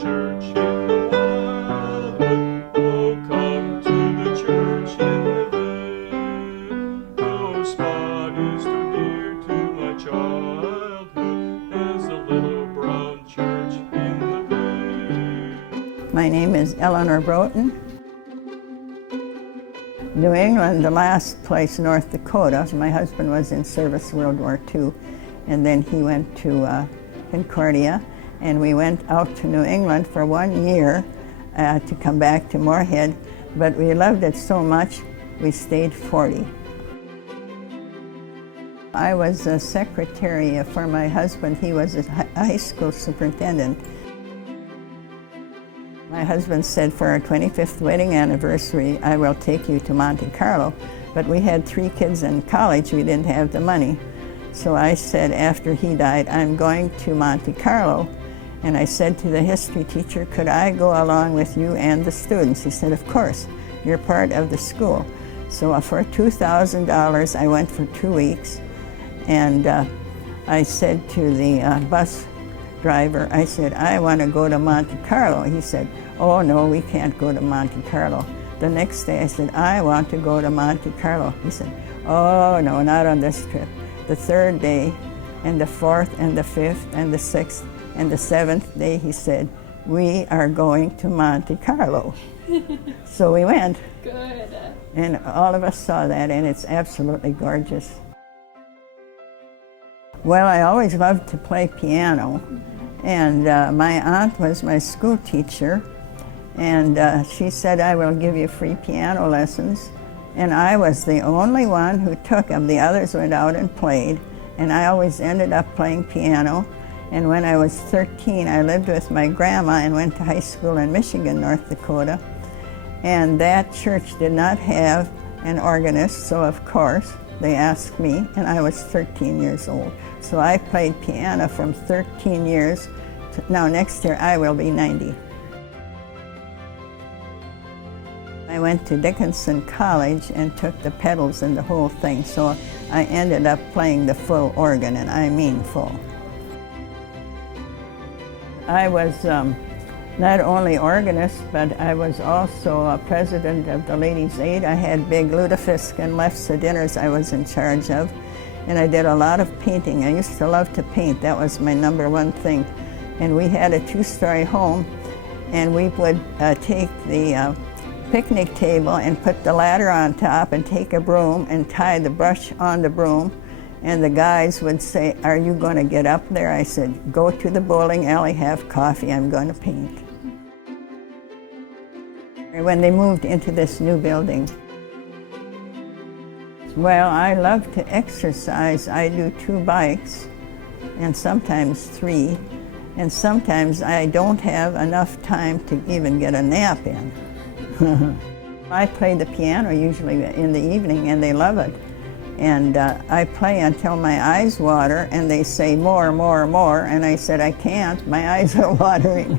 church in the wildwood. Oh, come to the church in the vale. No spot is too dear to my childhood as the little brown church in the vale. My name is Eleanor Broton. New England, the last place, North Dakota. My husband was in service World War II, and then he went to Concordia, and we went out to New England for 1 year to come back to Moorhead, but we loved it so much we stayed 40. I was a secretary for my husband. He was a high school superintendent. My husband said, for our 25th wedding anniversary, I will take you to Monte Carlo. But we had 3 kids in college, we didn't have the money. So I said, after he died, I'm going to Monte Carlo. And I said to the history teacher, could I go along with you and the students? He said, of course, you're part of the school. So for $2,000, I went for 2 weeks. And I said to the bus driver, I said, I want to go to Monte Carlo. He said, oh no, we can't go to Monte Carlo. The next day I said, I want to go to Monte Carlo. He said, oh no, not on this trip. The 3rd day, and the 4th, and the 5th, and the 6th, and the 7th day, he said, we are going to Monte Carlo. So we went. Good. And all of us saw that, and it's absolutely gorgeous. Well, I always loved to play piano, and my aunt was my school teacher, and she said, I will give you free piano lessons. And I was the only one who took them. The others went out and played, and I always ended up playing piano. And when I was 13, I lived with my grandma and went to high school in Michigan, North Dakota. And that church did not have an organist, so of course they asked me, and I was 13 years old. So I played piano from 13 years to now next year I will be 90. I went to Dickinson College and took the pedals and the whole thing, so I ended up playing the full organ, and I mean full. I was not only organist, but I was also a president of the Ladies' Aid. I had big lutefisk and lefse dinners I was in charge of, and I did a lot of painting. I used to love to paint. That was my #1 thing. And we had a 2-story home, and we would take the picnic table and put the ladder on top and take a broom and tie the brush on the broom. And the guys would say, are you going to get up there? I said, go to the bowling alley, have coffee, I'm going to paint. When they moved into this new building, well, I love to exercise. I do 2 bikes and sometimes 3. And sometimes I don't have enough time to even get a nap in. I play the piano usually in the evening, and they love it. And I play until my eyes water, and they say more, more, more, and I said, I can't, my eyes are watering.